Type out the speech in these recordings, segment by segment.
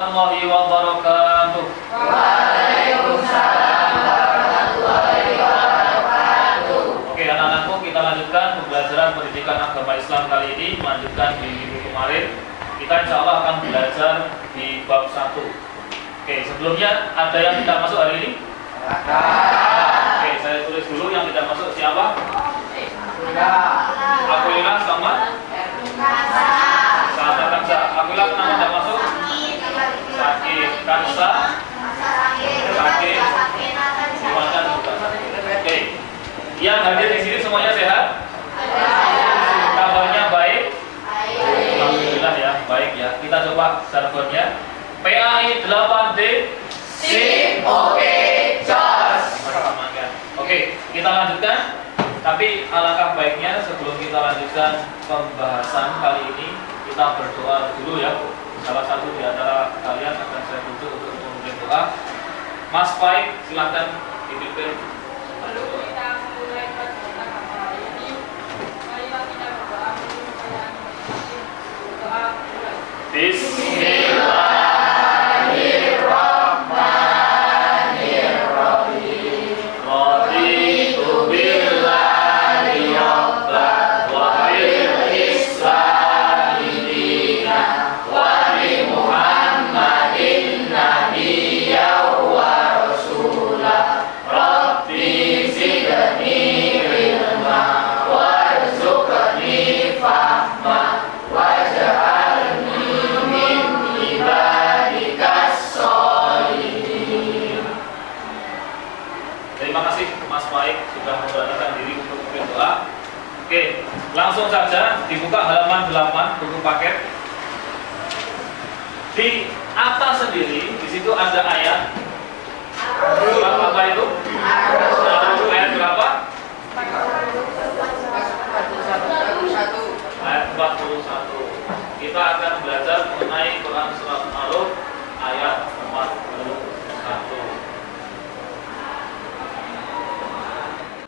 Warahmatullahi wabarakatuh. Waalaikumsalam warahmatullahi wabarakatuh. Oke, anak-anakku, kita lanjutkan pembelajaran pendidikan agama Islam kali ini, melanjutkan di minggu kemarin. Kita insya Allah akan belajar di bab 1. Oke, sebelumnya ada yang tidak masuk hari ini? Ada. Oke, saya tulis dulu yang tidak masuk siapa? Akuila sama? Sama Kansa. Akuila kenapa tidak masuk? Sakit. Kansa? Sakit. Dimakan juga. Oke. Yang hadir di sini semuanya sehat? Kabarnya baik? Alhamdulillah ya, baik ya. Kita coba jargonnya. PAI 8D. Sip, oke, jos. Oke, kita lanjutkan. Tapi alangkah baiknya sebelum kita lanjutkan pembahasan kali ini, kita berdoa dulu ya. Salah satu di antara kalian akan saya butuh untuk memimpin doa. Mas Faik, silakan dipimpin. Bismillahirrahmanirrahim. Raditu billahi rabban wa bil islami dinan wa bi Muhammadin nabiyyan wa rasulah. Rabbi zidni ilma warzuqni fahma waj'alni min ibadikas sholihin. Terima kasih Mas Faik sudah memberanikan diri untuk berdoa. Oke, langsung saja dibuka halaman 8 buku paket. Di atas sendiri di situ ada ayat. Surat apa itu? Ayat berapa? Ayat 41. Kita akan belajar mengenai Quran surat Al-Rum ayat 41.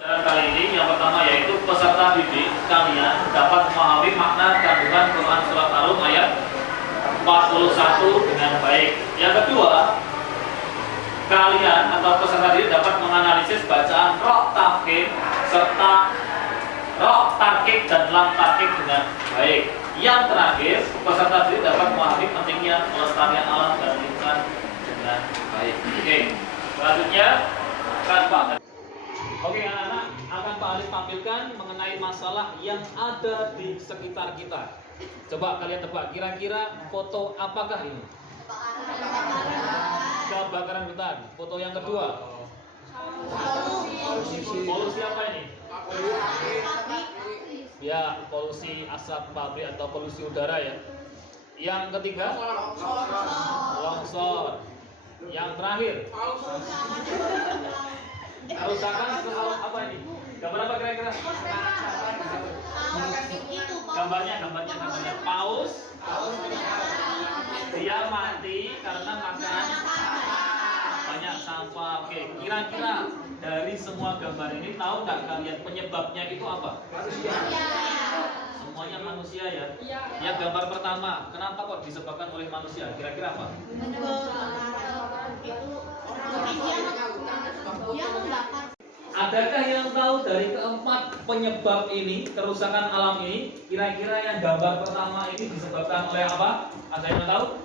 Dan kali ini yang pertama yaitu peserta didik kalian dapat memahami makna kandungan Quran surat Al-Rum ayat 41 dengan baik. Yang kedua, kalian atau peserta didik dapat menganalisis bacaan roh tafkir serta roh tarkik dan lam tarkik dengan baik. Yang terakhir, peserta didik dapat memahami pentingnya pelestarian alam dan lingkungan dengan baik. Oke, selanjutnya kan Pak. Oke, anak-anak, akan Pak Alif tampilkan mengenai masalah yang ada di sekitar kita. Coba kalian tebak, kira-kira foto apakah ini? Kebakaran hutan. Foto yang kedua. Polusi apa ini? Ya, polusi asap pabrik atau polusi udara ya. Yang ketiga, longsor. Yang terakhir, kerusakan apa ini? Gambar apa kira-kira? Gambarnya. Paus. Dia mati karena makan banyak sampah. Oke, kira-kira dari semua gambar ini tahu nggak kalian penyebabnya itu apa? Semuanya manusia ya. Yang gambar pertama, kenapa kok disebabkan oleh manusia? Kira-kira apa? Adakah yang tahu dari keempat penyebab ini, kerusakan alam ini, kira-kira yang gambar pertama ini disebabkan oleh apa? Ada yang tahu?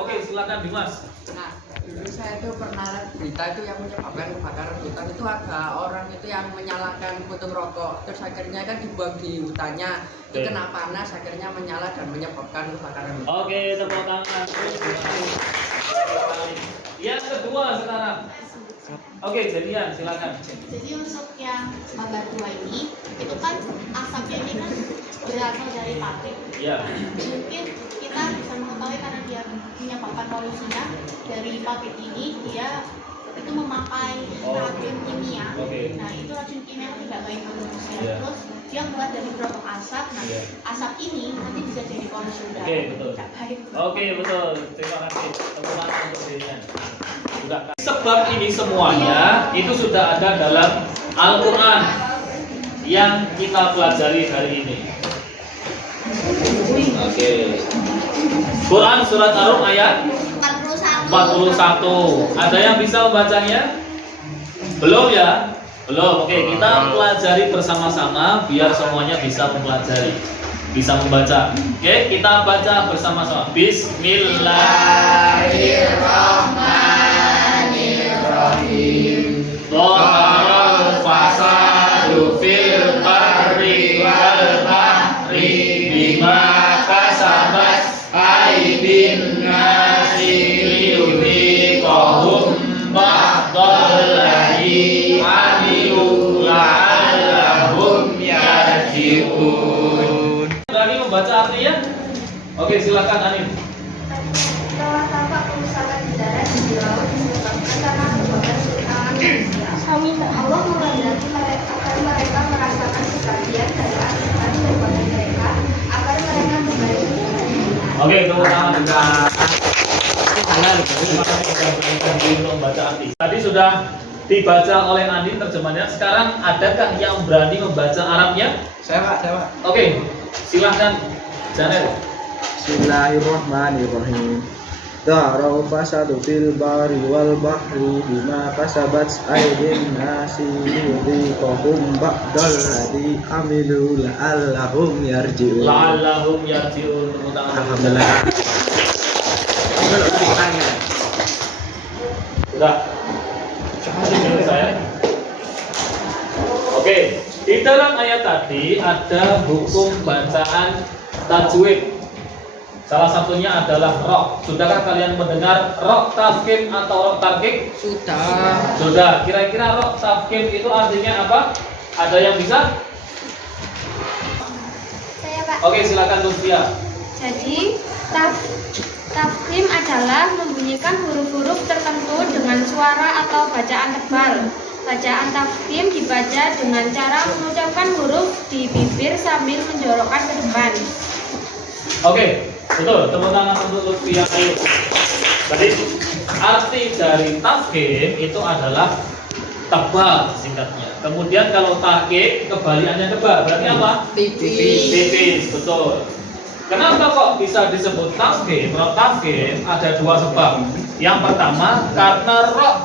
Oke, silakan Dimas. Nah, dulu saya itu pernah lihat berita itu yang menyebabkan kebakaran hutan itu ada orang itu yang menyalakan puntung rokok, terus akhirnya kan dibuang di hutannya, itu kena panas, akhirnya menyala dan menyebabkan kebakaran hutan. Oke, tepuk tangan. Yang kedua sekarang. Oke, jadian silakan. Jadi untuk yang gambar 2 ini, itu kan asapnya ini kan berasal dari pabrik. Iya. Mungkin kita bisa mengetahui karena dia menyebabkan polusinya dari pabrik ini, dia itu memakai racun kimia. Nah, itu racun kimia yang tidak baik untuk manusia. Iya. Terus dia keluar dari berapa asap. Nah, Iya. asap ini nanti bisa jadi polusi udara. Oke, betul. Tidak baik. Oke, betul. Terima kasih teman-teman untuk dirinya. Sebab ini semuanya itu sudah ada dalam Al-Quran yang kita pelajari hari ini. Oke. Quran surat Ar-Rum ayat 41. Ada yang bisa membacanya? Belum ya? Belum. Oke, kita pelajari bersama-sama biar semuanya bisa mempelajari, bisa membaca. Oke, kita baca bersama-sama. Bismillahirrahmanirrahim. Dhaharal fasadu fil barri wal bahri bima kasabat aydin nasi liyudhiqahum ba'dallazi amilu la'allahum yarji'un. Berani membaca artinya? Oke, silakan Anin. Setelah tampak kerusakan di darat di laut disebabkan karena perbuatan tangan manusia. Allah menghendaki mereka agar mereka merasakan kebahagiaan dari akibat perbuatan mereka, agar mereka kembali ke dunia. Oke, tepuk tangan juga. Terima kasih untuk membaca arti. Tadi sudah dibaca oleh Andin terjemahannya. Sekarang adakah yang berani membaca Arabnya? Saya Pak. Oke, silahkan Janet. Bismillahirrahmanirrahim. Dhaharal fasadu fil barri wal bahri bima kasabat aydin nasi liyudhiqahum ba'dallazi amilu la'allahum yarji'un. La'allahum yarji'un. Tepuk tangan. Alhamdulillah. Sudah. Menurut saya. Oke, di dalam ayat tadi ada hukum bacaan tajwid. Salah satunya adalah ro. Sudahkah kalian mendengar ro tafkhim atau ro tarkik? Sudah. Sudah. Kira-kira ro tafkhim itu artinya apa? Ada yang bisa? Saya Pak. Oke, silakan Lutfia. Jadi tafkhim adalah membunyikan huruf-huruf tertentu dengan suara atau bacaan tebal. Bacaan tafkhim dibaca dengan cara mengucapkan huruf di bibir sambil menjorokkan ke depan. Oke, betul. Tepuk tangan untuk Lutfia. Ayo. Jadi arti dari tafkhim itu adalah tebal singkatnya. Kemudian kalau tarkik kebalikannya tebal. Berarti apa? Tipis. Tipis, betul. Kenapa kok bisa disebut tafkhim? Ro tafkhim ada dua sebab. Yang pertama karena ro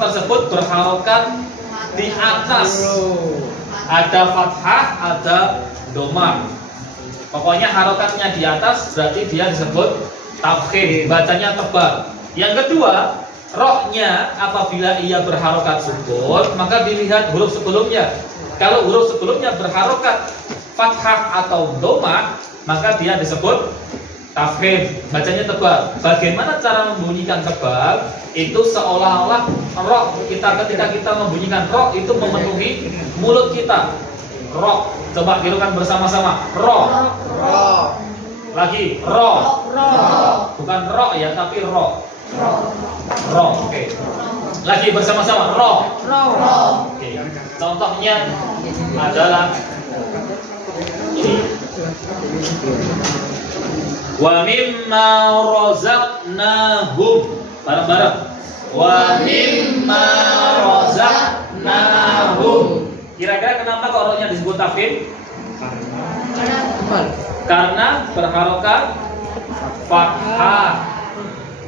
tersebut berharokat di atas. Ada fathah, ada domah. Pokoknya harokatnya di atas berarti dia disebut tafkhim, bacanya tebal. Yang kedua, ro-nya apabila ia berharokat sukun, maka dilihat huruf sebelumnya. Kalau huruf sebelumnya berharokat fathah atau domah, maka dia disebut tafkhim, bacanya tebal. Bagaimana cara membunyikan tebal? Itu seolah-olah ro ketika kita membunyikan ro itu memenuhi mulut kita. Ro, coba tirukan bersama-sama. Ro. Lagi ro. Bukan ro ya, tapi ro. Ro, oke. Lagi bersama-sama. Ro. Oke. Contohnya adalah ini. Wa mimma razaqnahum. Bareng-bareng. Wa mimma razaqnahum. Kira-kira kenapa kok rohnya disebut tafkhim? Karena berharokat fathah.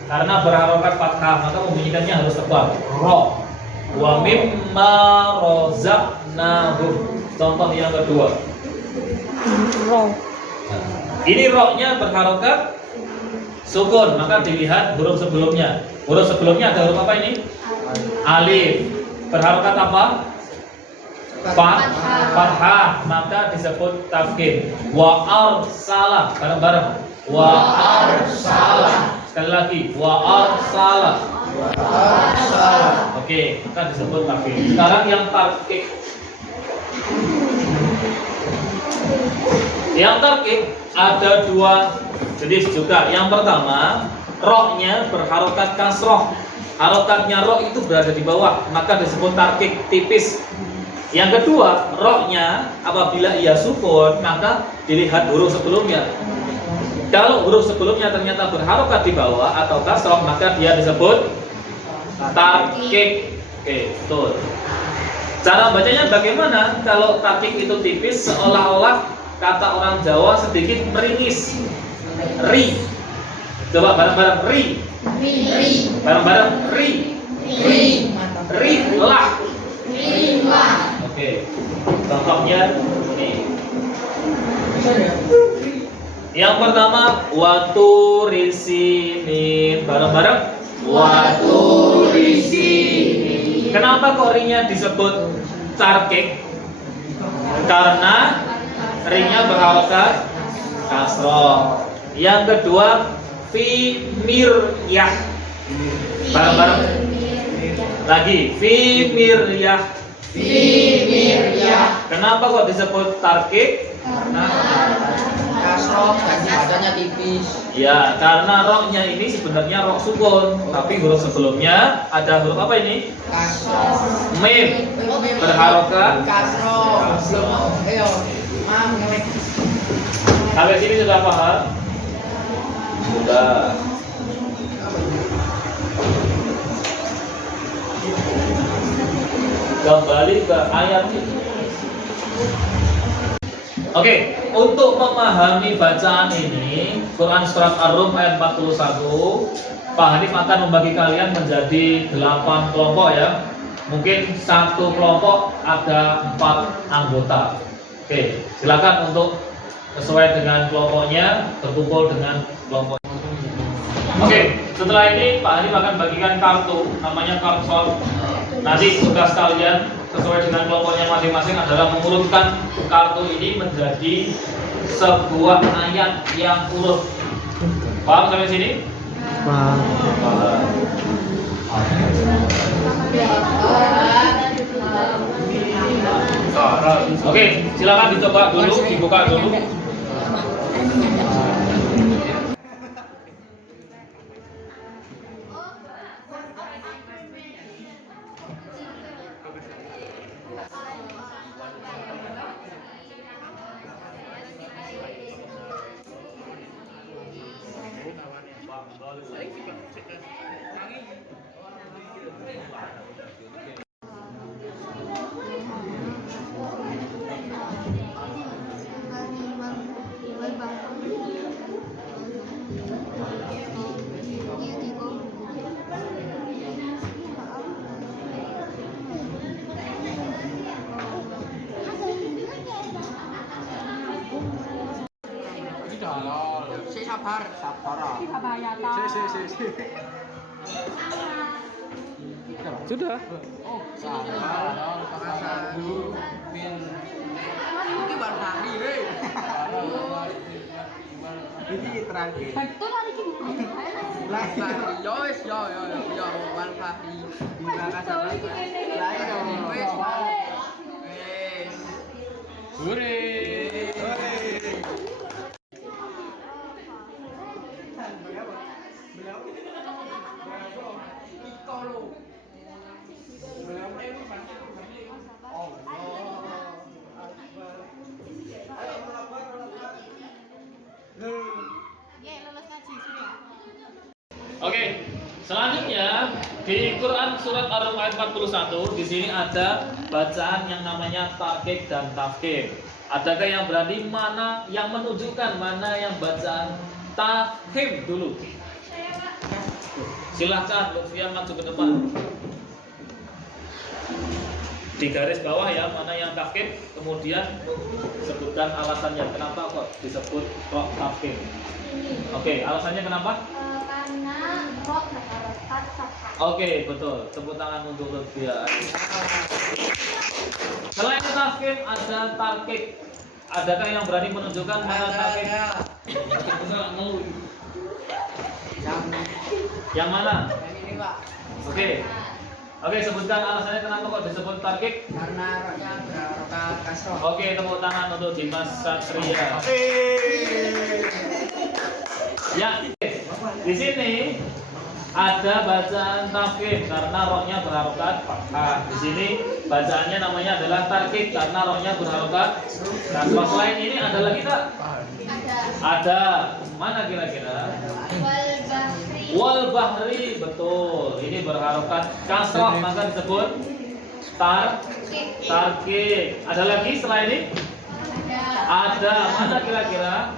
Karena berharokat fathah, maka membunyikannya harus tebal. Ro. Wa mimma razaqnahum. Contoh yang kedua. Ro. Ini rohnya berharokat sukun, maka dilihat huruf sebelumnya. Huruf sebelumnya ada huruf apa ini? Alif. Berharokat apa? Fathah, maka disebut tafkhim. Wa arsala, bareng-bareng. Wa arsala. Sekali lagi, wa arsala. Oke, maka disebut tafkhim. Sekarang yang tarkik. Yang tarkik ada dua jenis juga. Yang pertama, rohnya berharokat kasroh. Harokatnya roh itu berada di bawah, maka disebut tarkik tipis. Yang kedua, rohnya apabila ia sukun, maka dilihat huruf sebelumnya. Kalau huruf sebelumnya ternyata berharokat di bawah atau kasroh, maka dia disebut tarkik. Oke, betul. Cara bacanya bagaimana? Kalau tarkik itu tipis, seolah-olah kata orang Jawa sedikit meringis. Ri. Coba bareng-bareng. Ri. Bareng-bareng ri. Rilah. Oke. Contohnya ini. Yang pertama watu risinin. Bareng-bareng watu risinin. Kenapa kok ringnya disebut tarkik? Karena ringnya berharokat kasroh. Yang kedua fi miryah. Bareng-bareng lagi fi miryah. Kenapa kok disebut tarkik? Karena kasroh ganti badannya tipis. ya, karena roknya ini sebenarnya rok sukun, tapi huruf sebelumnya ada huruf apa ini? Kasroh. Mim berharokat. Kasroh. Ayo, ngelek. Sampai sini sudah paham? Sudah. Kembali ke ayat ini. Oke, untuk memahami bacaan ini, Quran Surat Ar-Rum ayat 41, Pak Hanif akan membagi kalian menjadi 8 kelompok ya. Mungkin satu kelompok ada 4 anggota. Oke, silakan untuk sesuai dengan kelompoknya, berkumpul dengan kelompok. Oke, setelah ini Pak Hanif akan bagikan kartu, namanya kartu soal. Nanti tugas kalian sesuai dengan kelompoknya masing-masing adalah mengurutkan kartu ini menjadi sebuah ayat yang urut. Paham sampai sini? Paham. Oke, silakan dicoba dulu, dibuka dulu. Si sabar. Sudah. Ini baru hari, hei. Ini terakhir. Yo wis, yo wal fahri. Terima kasih. Wis. Hore. Oke, selanjutnya di Quran Surat Ar-Rum ayat 41 di sini ada bacaan yang namanya tarkik dan tafkir. Adakah yang berani mana yang menunjukkan mana yang bacaan tafkir dulu? Silahkan Lutfia maju ke depan. Di garis bawah ya, mana yang tafkir, kemudian sebutkan alasannya kenapa kok disebut kok tafkir. Oke, alasannya kenapa? Karena roh berharokat fathah. Oke, betul. Tepuk tangan untuk Lutfia. Selain tafkir ada tarkik. Adakah yang berani menunjukkan mana tarkik? Yang mana? Ini Pak. Oke. Oke, sebutkan alasannya kenapa kok disebut tarkik? Karena roknya berharokat kasroh. Oke, tepuk tangan untuk Dimas Satria. Ya, di sini ada bacaan tafkir karena rohnya berharokat fathah. Di sini bacaannya namanya adalah tarkik karena rohnya berharokat. Nah, selain ini ada lagi tak? Ada. Mana kira-kira? Wal bahri, betul. Ini berharokat kasroh maka disebut tarkik. Ada lagi selain ini? Ada. Mana kira-kira?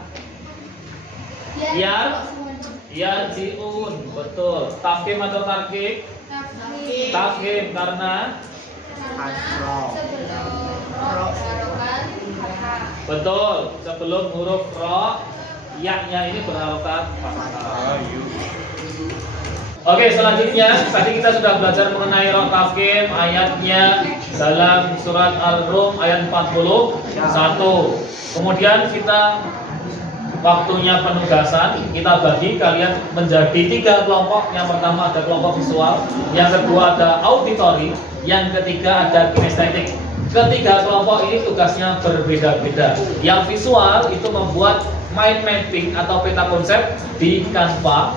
Yarji'un, betul. Tafkhim atau tarkib? Tafkhim karena betul. Sebelum huruf ro, ya-nya ini berharokat fathah. Oke, selanjutnya tadi kita sudah belajar mengenai ro tafkhim ayatnya dalam surat Ar-Rum ayat 41. Kemudian kita waktunya penugasan, kita bagi kalian menjadi 3 kelompok. Yang pertama ada kelompok visual, yang kedua ada auditory, yang ketiga ada kinestetik. Ketiga kelompok ini tugasnya berbeda-beda. Yang visual itu membuat mind mapping atau peta konsep di Canva.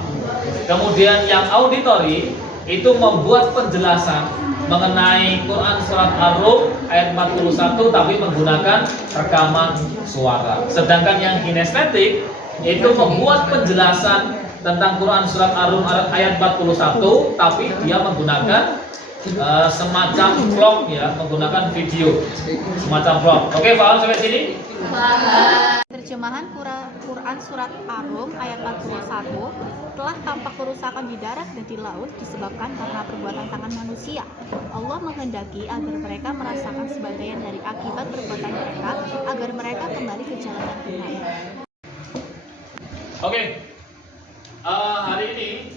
Kemudian yang auditory itu membuat penjelasan mengenai Quran surat Ar-Rum ayat 41 tapi menggunakan rekaman suara. Sedangkan yang kinestetik itu membuat penjelasan tentang Quran surat Ar-Rum ayat 41 tapi dia menggunakan semacam vlog ya, menggunakan video semacam vlog. Oke, paham sampai sini? Terjemahan Quran Surat Ar-Rum ayat 41 telah tampak kerusakan di darat dan di laut disebabkan karena perbuatan tangan manusia. Allah menghendaki agar mereka merasakan sebagian dari akibat perbuatan mereka agar mereka kembali ke jalan yang benar. Oke, hari ini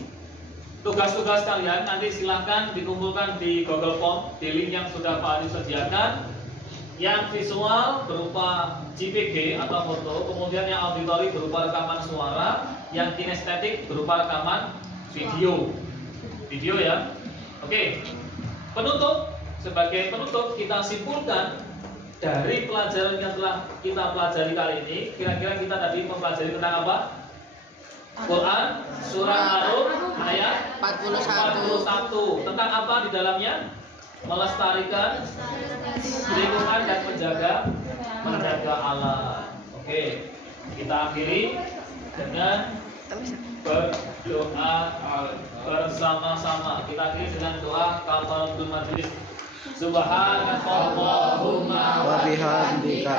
tugas-tugas kalian nanti silakan dikumpulkan di Google Form di link yang sudah Pak Adi sediakan. Yang visual berupa JPG atau foto, kemudian yang auditory berupa rekaman suara, yang kinestetik berupa rekaman video ya. Oke, penutup, sebagai penutup kita simpulkan dari pelajaran yang telah kita pelajari kali ini. Kira-kira kita tadi mempelajari tentang apa? Quran surah Ar-Rum ayat 41. Tentang apa di dalamnya? Melestarikan lingkungan dan menjaga alam. Oke, kita akhiri dengan berdoa bersama-sama. Kita akhiri dengan doa kafaratul majlis. Subhanakallahumma wa bihamdika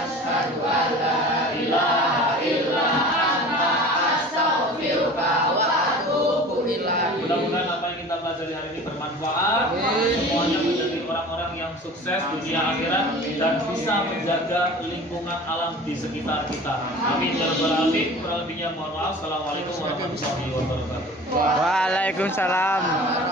asyhadu an la ilaha illa anta astaghfiruka wa atubu ilaik. Mudah-mudahan apa yang kita pelajari hari ini bermanfaat. Semuanya menjadi orang-orang yang sukses dunia akhirat dan bisa menjaga lingkungan alam di sekitar kita. Amin ya rabbal alamin. Kurang lebihnya mohon maaf. Assalamualaikum warahmatullahi wabarakatuh. Waalaikumsalam.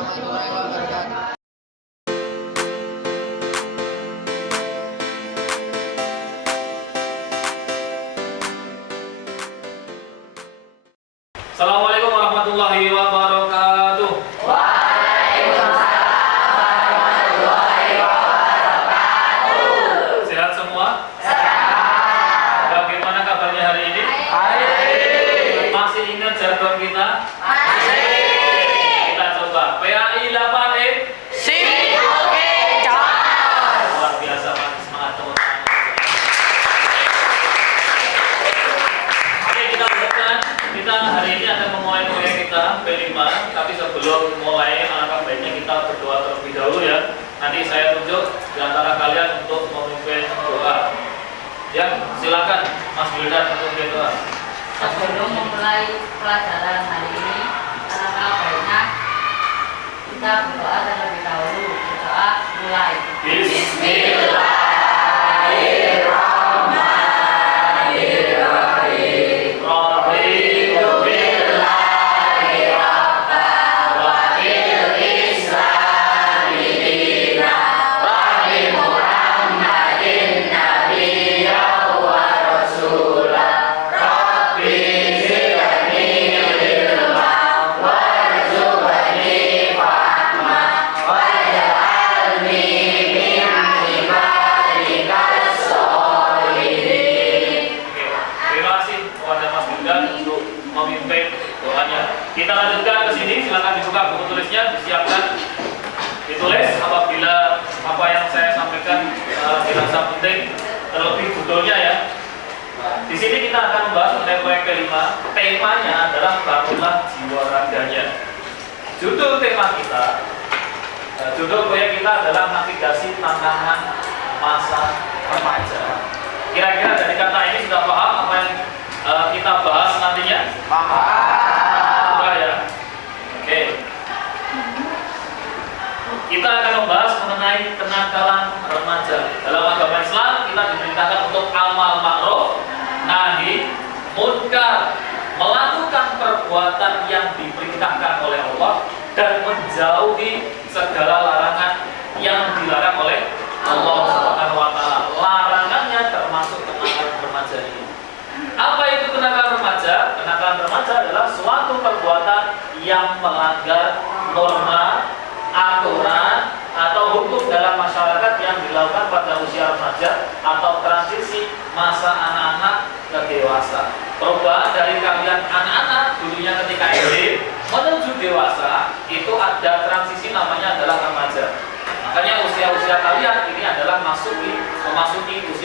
warahmatullahi wabarakatuh. Assalamualaikum warahmatullahi wabarakatuh. Sehat semua? Bagaimana kabarnya hari ini? Masih ingat jargon kita? Kita coba. PAI 8E. Luar biasa, semangat teman-teman. Oke, kita lanjutkan. Kita hari ini akan memulai proyek kita P5. Tapi sebelum mulai, alangkah baiknya kita berdoa terlebih dahulu ya. Nanti saya tunjuk di antara kalian untuk memimpin doa. Ya, silakan Mas Wildan untuk memimpin doa. Sebelum memulai pelajaran hari ini, alangkah baiknya kita berdoa terlebih dahulu. Berdoa mulai. Terima kasih kepada Mas Wildan untuk memimpin doanya. Kita lanjutkan ke sini, silakan dibuka buku tulisnya, disiapkan, ditulis apabila apa yang saya sampaikan dirasa penting, terlebih judulnya ya. Di sini kita akan membahas mengenai proyek kelima. Temanya adalah bangunlah jiwa raganya. Judul tema kita, judul proyek kita adalah navigasi tantangan masa remaja. Kira-kira dari kata ini sudah paham apa yang kita bahas nantinya? Paham.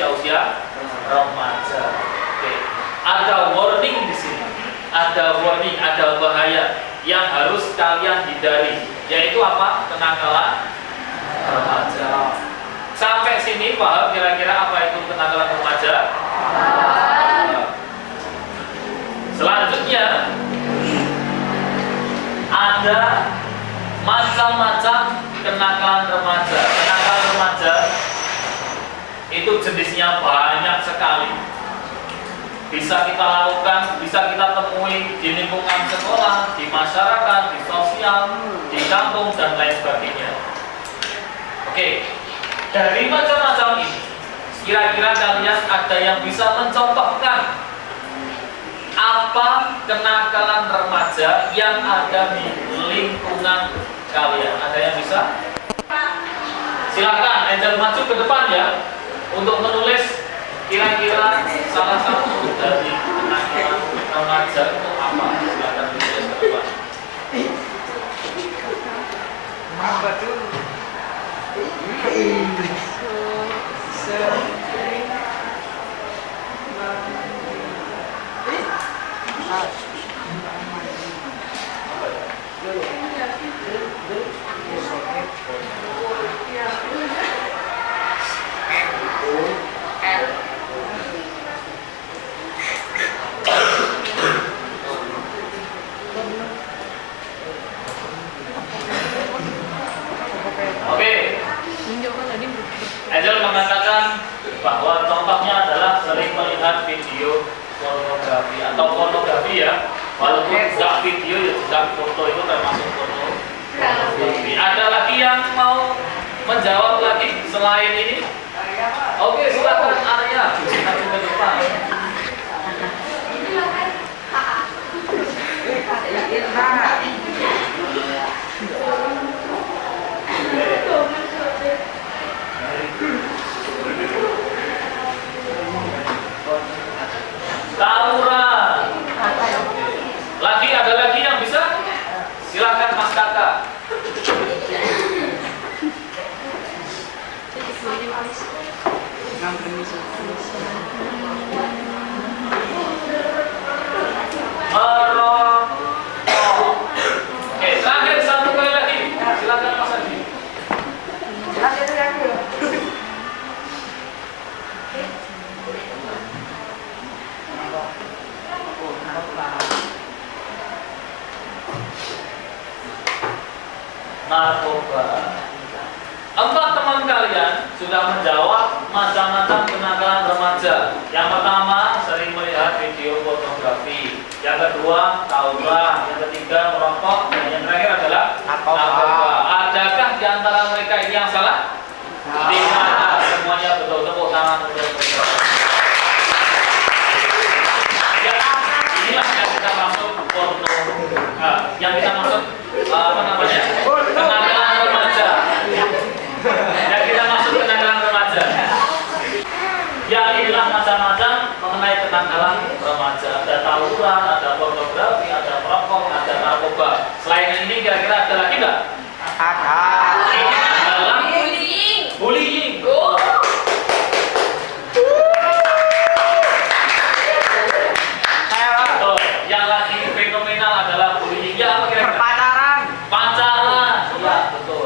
usia-usia remaja. Oke. Ada warning di sini. Ada warning, ada bahaya yang harus kalian hindari. Yaitu apa? Kenakalan remaja. Sampai sini paham kira-kira apa itu kenakalan remaja? Selanjutnya ada macam-macam kenakalan remaja. Kenakalan remaja itu jenisnya banyak sekali. Bisa kita lakukan, bisa kita temui di lingkungan sekolah, di masyarakat, di sosial, di kampung dan lain sebagainya. Oke, dari macam-macam ini, kira-kira kalian ada yang bisa mencontohkan apa kenakalan remaja yang ada di lingkungan kalian? Ada yang bisa? Silakan, Angel maju ke depan ya, untuk menulis kira-kira salah satu dari kenakalan remaja itu apa? Silakan ditulis ke depan. Angel mengatakan bahwa contohnya adalah sering melihat video pornografi atau pornografi ya, walaupun tidak video ya juga foto itu termasuk pornografi. Ada lagi yang mau menjawab lagi selain ini? Oke, silakan Arya, maju ke depan. Tauran. Lagi ada lagi yang bisa? Silakan Mas Kakak. Merokok. Oke, terakhir satu kali lagi. Silakan Mas Adi. Narkoba. 4 teman kalian sudah menjawab macam-macam kenakalan remaja. Yang pertama, sering melihat video pornografi. Yang kedua, tauran. Yang ketiga, merokok. Dan yang terakhir adalah narkoba. Adakah di antara mereka ini yang salah? Tidak. Semuanya betul. Tepuk tangan untuk mereka. Ya, inilah yang kita masuk porno. Yang kita masuk apa namanya? Kenakalan remaja. Yang kita masuk kenakalan remaja. Ya, inilah macam-macam mengenai kenakalan remaja. Ada tawuran, ada pornografi, ada merokok, ada narkoba. Selain ini kira-kira ada lagi nggak? Ini adalah bullying. Oh. Betul. Yang lagi fenomenal adalah bullying. Ya, apa kira-kira? Pacaran. Ya, betul.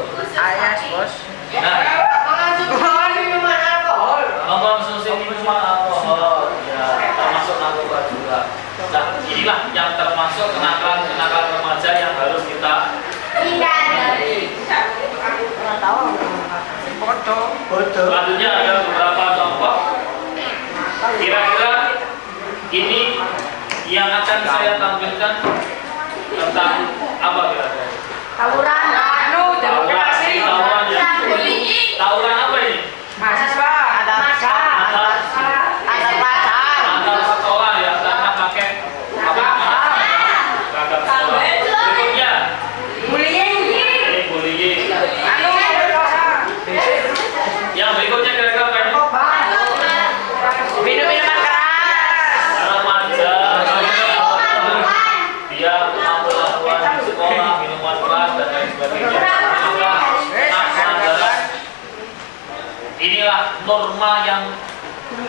Nah, mengkonsumsi minuman alkohol, ya, termasuk narkoba juga. Nah, inilah yang termasuk kenakalan remaja yang harus kita hindari. Selanjutnya ada beberapa contoh. Kira-kira ini yang akan saya tampilkan tentang apa kira-kira? Tawuran ya. Tawuran apa ini? Antar sekolah ya, karena pakai apa? Seragam sekolah. Berikutnya, bullying. Yang berikutnya kira-kira apa ini? Minum-minuman keras. Remaja. Dia melakukan di sekolah, minuman keras dan lain sebagainya. Maka inilah norma yang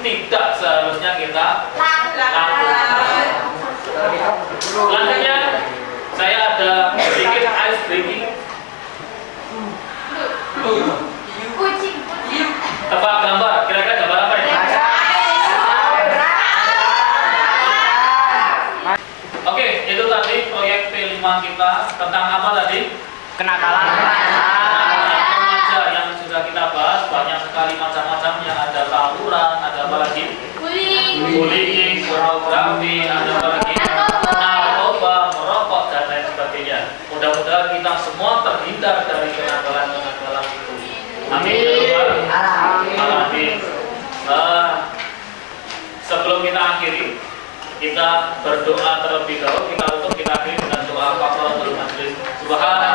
tidak seharusnya kita lakukan. Selanjutnya saya ada sedikit ice breaking. Tebak gambar, kira-kira gambar apa ini? Oke, itu tadi proyek P5 kita tentang apa tadi? Kenakalan. Remaja yang sudah kita bahas banyak sekali macam-macamnya. Ada tawuran, ada apa lagi? Bullying, pornografi, ada apa lagi? Narkoba, merokok dan lain sebagainya. Mudah-mudahan kita semua terhindar dari kenakalan-kenakalan itu. Amin. Amin. Sebelum kita akhiri, kita berdoa terlebih dahulu. Kita akhiri dengan doa kafaratul majlis. Subhanallah.